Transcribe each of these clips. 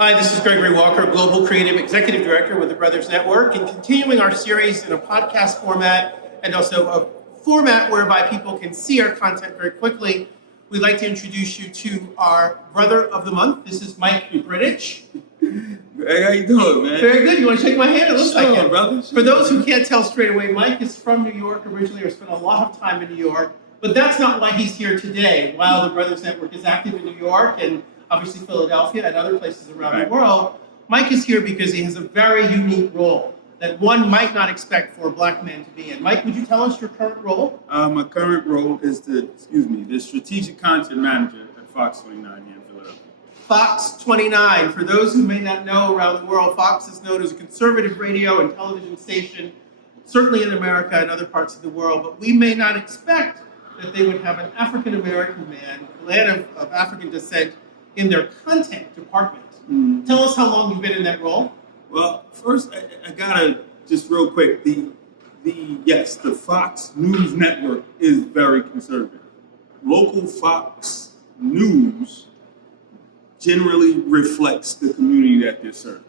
Hi, this is Gregory Walker, Global Creative Executive Director with the Brothers Network, and continuing our series in a podcast format and also a format whereby people can see our content very quickly. We'd like to introduce you to our Brother of the Month. This is Mike Greenidge. Hey, how you doing, man? Very good. You want to shake my hand? It looks Sure, like it. brother. For those who can't tell straight away, Mike is from New York originally, or spent a lot of time in New York. But that's not why he's here today. While the Brothers Network is active in New York and obviously Philadelphia and other places around the world, Mike is here because he has a very unique role that one might not expect for a black man to be in. Mike, would you tell us your current role? My current role is the strategic content manager at Fox29 here in Philadelphia. Fox29. For those who may not know around the world, Fox is known as a conservative radio and television station, certainly in America and other parts of the world, but we may not expect that they would have an African-American man, a man of African descent, in their content department. Tell us how long you've been in that role. Well, first, I gotta just real quick, the Fox News Network is very conservative. Local Fox News generally reflects the community that they're serving.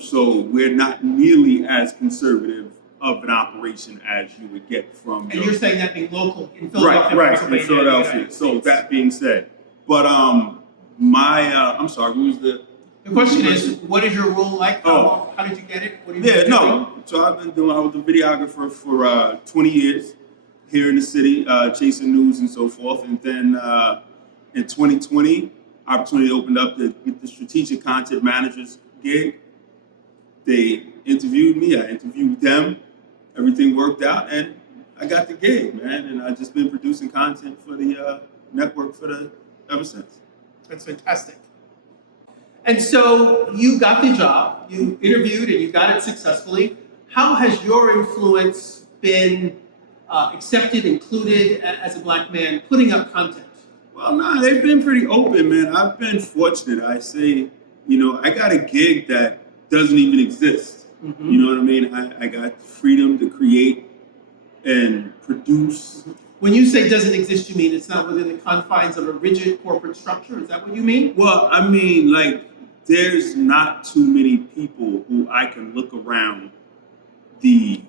So we're not nearly as conservative of an operation as you would get from. And you're saying that being local in Philadelphia, right, in Philadelphia. So that being said, but I'm sorry, who was the? The question is, what is your role like? How did you get it? What do you So I was a videographer for 20 years here in the city, chasing news and so forth. And then in 2020, opportunity opened up to get the strategic content managers gig. They interviewed me, I interviewed them. Everything worked out, and I got the gig, man. And I've just been producing content for the network ever since. That's fantastic. And so you got the job, you interviewed and you got it successfully. How has your influence been accepted, included as a black man putting up content? Well, no, they've been pretty open, man. I've been fortunate. I say, I got a gig that doesn't even exist. Mm-hmm. You know what I mean? I got freedom to create and produce. When you say doesn't exist, you mean it's not within the confines of a rigid corporate structure? Is that what you mean? Well, I mean, there's not too many people who I can look around the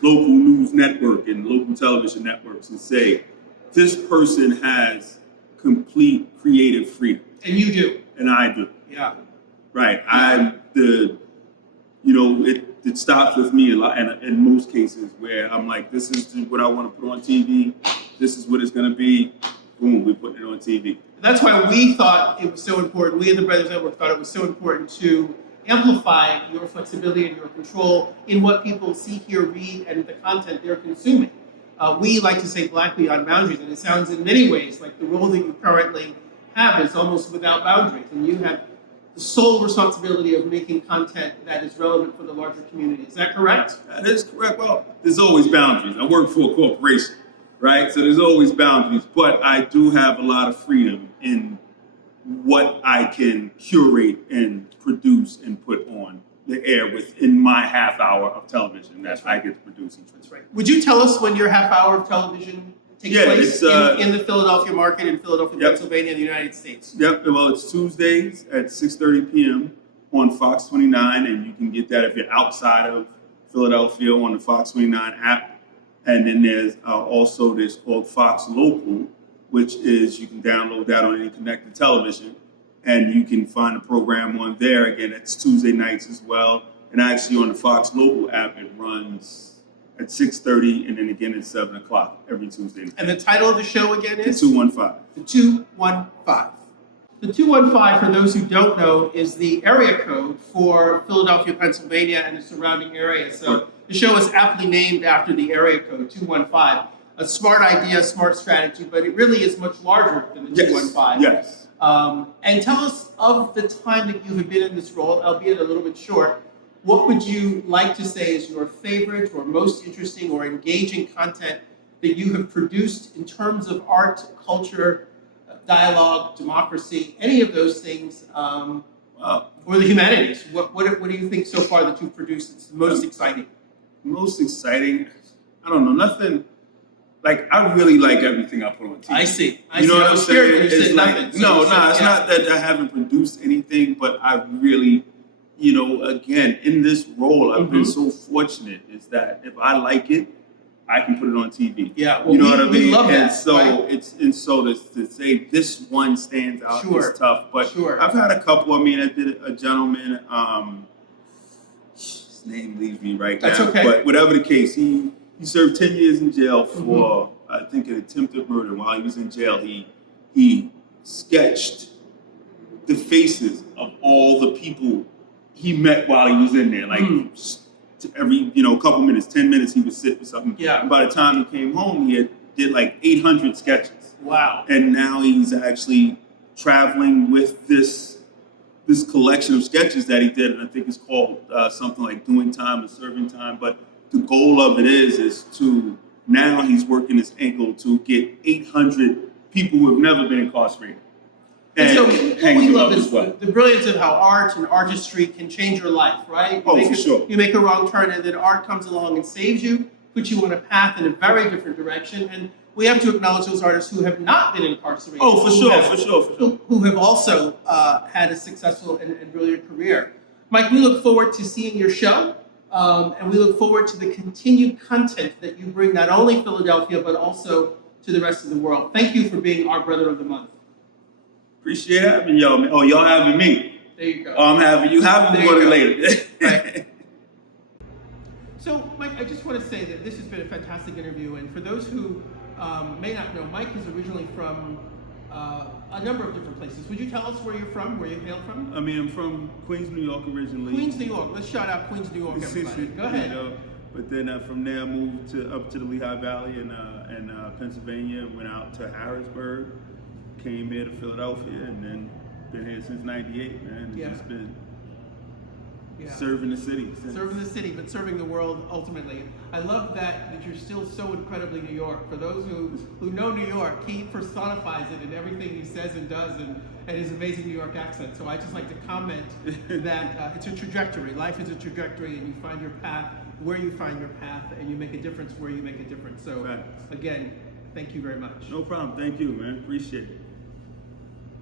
local news network and local television networks and say, this person has complete creative freedom. And you do. And I do. Yeah. Right. It stops with me a lot, and in most cases where I'm like, this is what I want to put on TV. This is what it's going to be. Boom, we're putting it on TV. That's why we thought it was so important. We at the Brothers Network thought it was so important to amplify your flexibility and your control in what people see, hear, read, and the content they're consuming. We like to say black beyond boundaries, and it sounds in many ways like the role that you currently have is almost without boundaries, and you have the sole responsibility of making content that is relevant for the larger community. Is that correct? That is correct. Well, there's always boundaries. I work for a corporation, right? So there's always boundaries, but I do have a lot of freedom in what I can curate and produce and put on the air within my half hour of television that I get to produce each week. That's right. Would you tell us when your half hour of television takes place in the Philadelphia market, in Philadelphia, Pennsylvania, in the United States? Yep. Well, it's Tuesdays at 6:30 p.m. on Fox29, and you can get that if you're outside of Philadelphia on the Fox29 app. And then there's called Fox Local, which is you can download that on any connected television, and you can find the program on there. Again, it's Tuesday nights as well, and actually on the Fox Local app, it runs at 6:30, and then again at 7 o'clock every Tuesday night. And the title of the show again is? The 215. The 215. The 215, for those who don't know, is the area code for Philadelphia, Pennsylvania, and the surrounding area. So the show is aptly named after the area code, 215. A smart idea, smart strategy, but it really is much larger than the 215. Yes. And tell us of the time that you have been in this role, albeit a little bit short. What would you like to say is your favorite or most interesting or engaging content that you have produced in terms of art, culture, dialogue, democracy, any of those things, or the humanities? What do you think so far that you've produced that's the most exciting? Most exciting? I don't know, nothing. like I really like everything I put on TV. I see. You know what I I'm was scared when saying? you It's said like nothing. So no, you said, it's yeah. not that I haven't produced anything, but I really, you know, again in this role, I've been so fortunate is that if I like it, I can put it on TV. Yeah, well, you know what I mean? we love and that, so right? so to say this one stands out Sure. is tough. But Sure. I've had a couple. I mean, I did a gentleman. His name leaves me right That's now. okay. But whatever the case, he served 10 years in jail for I think an attempted murder. While he was in jail, he sketched the faces of all the people he met while he was in there. Like every couple minutes, 10 minutes, he would sit with something. Yeah. And by the time he came home, he did like 800 sketches. Wow. And now he's actually traveling with this collection of sketches that he did, and I think it's called something like Doing Time and Serving Time. But the goal of it is to now he's working his angle to get 800 people who have never been incarcerated. And so what we love is well. the brilliance of how art and artistry can change your life, right? For sure. You make a wrong turn and then art comes along and saves you, puts you on a path in a very different direction. And we have to acknowledge those artists who have not been incarcerated. For sure. Who have also had a successful and brilliant career. Mike, we look forward to seeing your show, and we look forward to the continued content that you bring not only Philadelphia, but also to the rest of the world. Thank you for being our Brother of the Month. Appreciate having y'all. Oh, y'all having me. There you go. I'm having you. Having me later. Right. So, Mike, I just want to say that this has been a fantastic interview, and for those who may not know, Mike is originally from a number of different places. Would you tell us where you're from, where you hail from? I mean, I'm from Queens, New York originally. Queens, New York. Let's shout out Queens, New York, everybody. Go ahead. But then from there, I moved up to the Lehigh Valley in Pennsylvania, went out to Harrisburg, came here to Philadelphia, and then been here since '98, man. Yeah. Just been Yeah. serving the city. Serving the city, but serving the world ultimately. I love that you're still so incredibly New York. For those who know New York, he personifies it in everything he says and does, and his amazing New York accent. So I just like to comment that it's a trajectory. Life is a trajectory, and you find your path where you find your path, and you make a difference where you make a difference. So Facts. again, thank you very much. No problem. Thank you, man. Appreciate it.